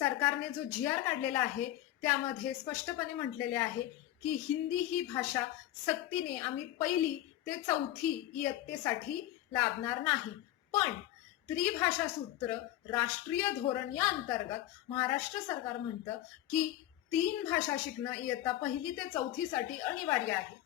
सरकारने जो जी-आर काढलेला आहे त्यामध्ये स्पष्टपणे म्हटलेले आहे की हिंदी ही भाषा सक्तीने आम्ही पहिली ते चौथी इयत्तेसाठी लाभणार नाही. पण त्रिभाषा सूत्र राष्ट्रीय धोरण या अंतर्गत महाराष्ट्र सरकार म्हणतं की 3 भाषा शिकणं इयत्ता पहिली ते चौथीसाठी अनिवार्य आहे.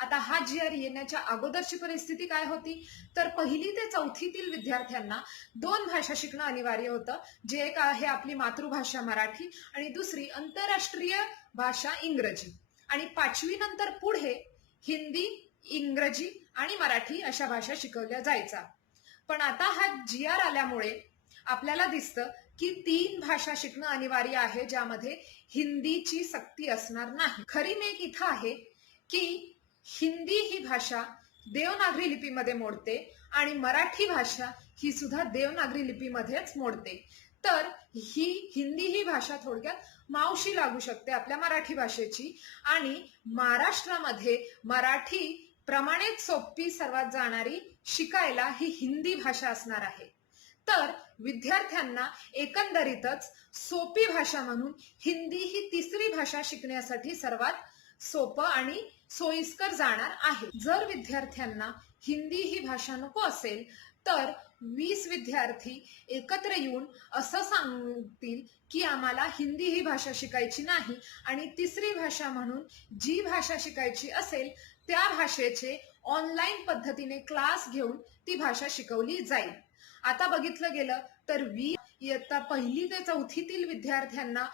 आता हा जी-आर येण्याच्या अगोदरची परिस्थिती काय होती, तर पहिली ते चौथीतील विद्यार्थ्यांना 2 भाषा शिकणं अनिवार्य होतं. जे एक आहे आपली मातृभाषा मराठी आणि दुसरी आंतरराष्ट्रीय भाषा इंग्रजी. आणि 5वी नंतर पुढे हिंदी, इंग्रजी आणि मराठी अशा भाषा शिकवल्या जायच्या. पण आता हा जी-आर आल्यामुळे आपल्याला दिसतं की 3 भाषा शिकणं अनिवार्य आहे, ज्यामध्ये हिंदीची सक्ती असणार नाही. खरी नेक इथं आहे की हिंदी ही भाषा देवनागरी लिपीमध्ये मोडते आणि मराठी भाषा ही सुद्धा देवनागरी लिपीमध्येच मोडते. तर हिंदी ही भाषा थोडक्यात मावशी लागू शकते आपल्या मराठी भाषेची आणि महाराष्ट्रामध्ये मराठी प्रमाणेच सोपी सर्वात जाणारी शिकायला ही हिंदी भाषा असणार आहे. तर विद्यार्थ्यांना एकंदरीतच सोपी भाषा म्हणून हिंदी ही तिसरी भाषा शिकण्यासाठी सर्वात सोपं आणि सोयीस्कर जाणार आहे. जर विद्यार्थ्यांना हिंदी ही भाषा नको असेल तर 20 विद्यार्थी एकत्र येऊन असं सांगतील की आम्हाला हिंदी ही भाषा शिकायची नाही आणि तिसरी भाषा म्हणून जी भाषा शिकायची असेल त्या भाषेचे ऑनलाईन पद्धतीने क्लास घेऊन ती भाषा शिकवली जाईल. आता बघितलं गेलं तर इयत्ता पहिली ते चौथीतील विद्यार्थ्यांना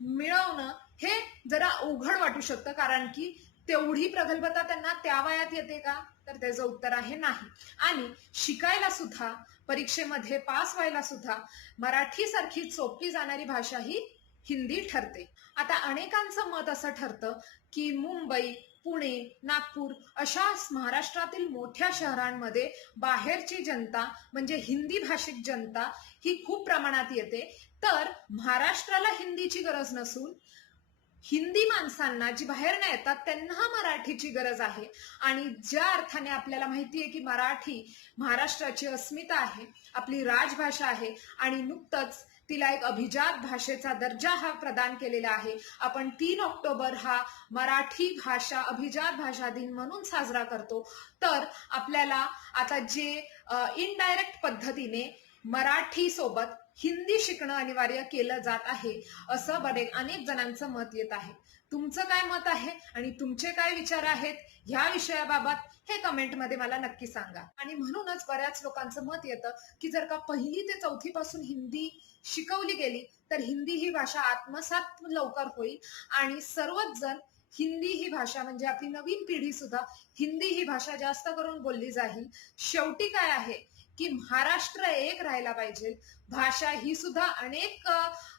मिळवणं हे जरा अवघड वाटू शकतं, कारण की तेवढी प्रगल्भता त्यांना त्या वयात येते का, तर त्याचं उत्तर आहे नाही. आणि शिकायला सुद्धा, परीक्षेमध्ये पास व्हायला सुद्धा मराठी सारखी सोपी जाणारी भाषा ही हिंदी ठरते. आता अनेकांचं मत असं ठरतं की मुंबई, पुणे, नागपूर अशा महाराष्ट्रातील मोठ्या शहरांमध्ये बाहेरची जनता म्हणजे हिंदी भाषिक जनता ही खूप प्रमाणात येते. तर महाराष्ट्राला हिंदीची गरज नसून हिंदी माणसांना जी बाहेर नाही येतात त्यांना मराठीची गरज आहे. आणि ज्या अर्थाने आपल्याला माहिती आहे की मराठी महाराष्ट्राची अस्मिता आहे, आपली राजभाषा आहे आणि नुकतंच तिला एक अभिजात भाषेचा दर्जा हा प्रदान केलेला आहे. आपण 3 ऑक्टोबर हा मराठी भाषा अभिजात भाषा दिन म्हणून साजरा करतो. तर आपल्याला आता जे इनडायरेक्ट पद्धतीने मराठी सोबत हिंदी शिकणं अनिवार्य केलं जात आहे असं अनेक जणांचं मत येत आहे. तुमचं काय मत आहे आणि तुमचे काय विचार आहेत ह्या विषयाबाबत हे कमेंटमध्ये मला नक्की सांगा. आणि म्हणूनच बऱ्याच लोकांचं मत येतं की जर का पहिली ते चौथी पासून हिंदी शिकवली गेली तर हिंदी ही भाषा आत्मसात लवकर होईल आणि सर्वच जण हिंदी ही भाषा म्हणजे आपली नवीन पिढी सुद्धा हिंदी ही भाषा जास्त करून बोलली जाईल. शेवटी काय आहे की महाराष्ट्र एक राहायला पाहिजे. भाषा ही सुद्धा अनेक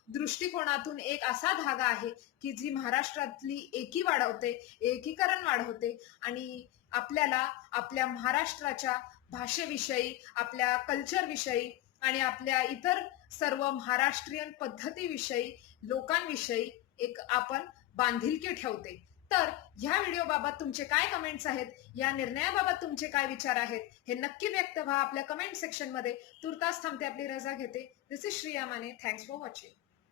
दृष्टिकोनातून एक असा धागा आहे की जी महाराष्ट्रातली एकी वाढवते, एकीकरण वाढवते आणि आपल्याला आपल्या महाराष्ट्राच्या भाषेविषयी, आपल्या कल्चर विषयी आणि आपल्या इतर सर्व महाराष्ट्रीयन पद्धतीविषयी, लोकांविषयी एक आपण बांधिलकी ठेवते. तर ह्या व्हिडिओबाबत तुमचे काय कमेंट्स आहेत, या निर्णयाबाबत तुमचे काय विचार आहेत हे नक्की व्यक्त व्हा आपल्या कमेंट सेक्शन मध्ये. तुर्तास थांबते, आपली रजा घेते. This is Shriya Mane. Thanks for watching.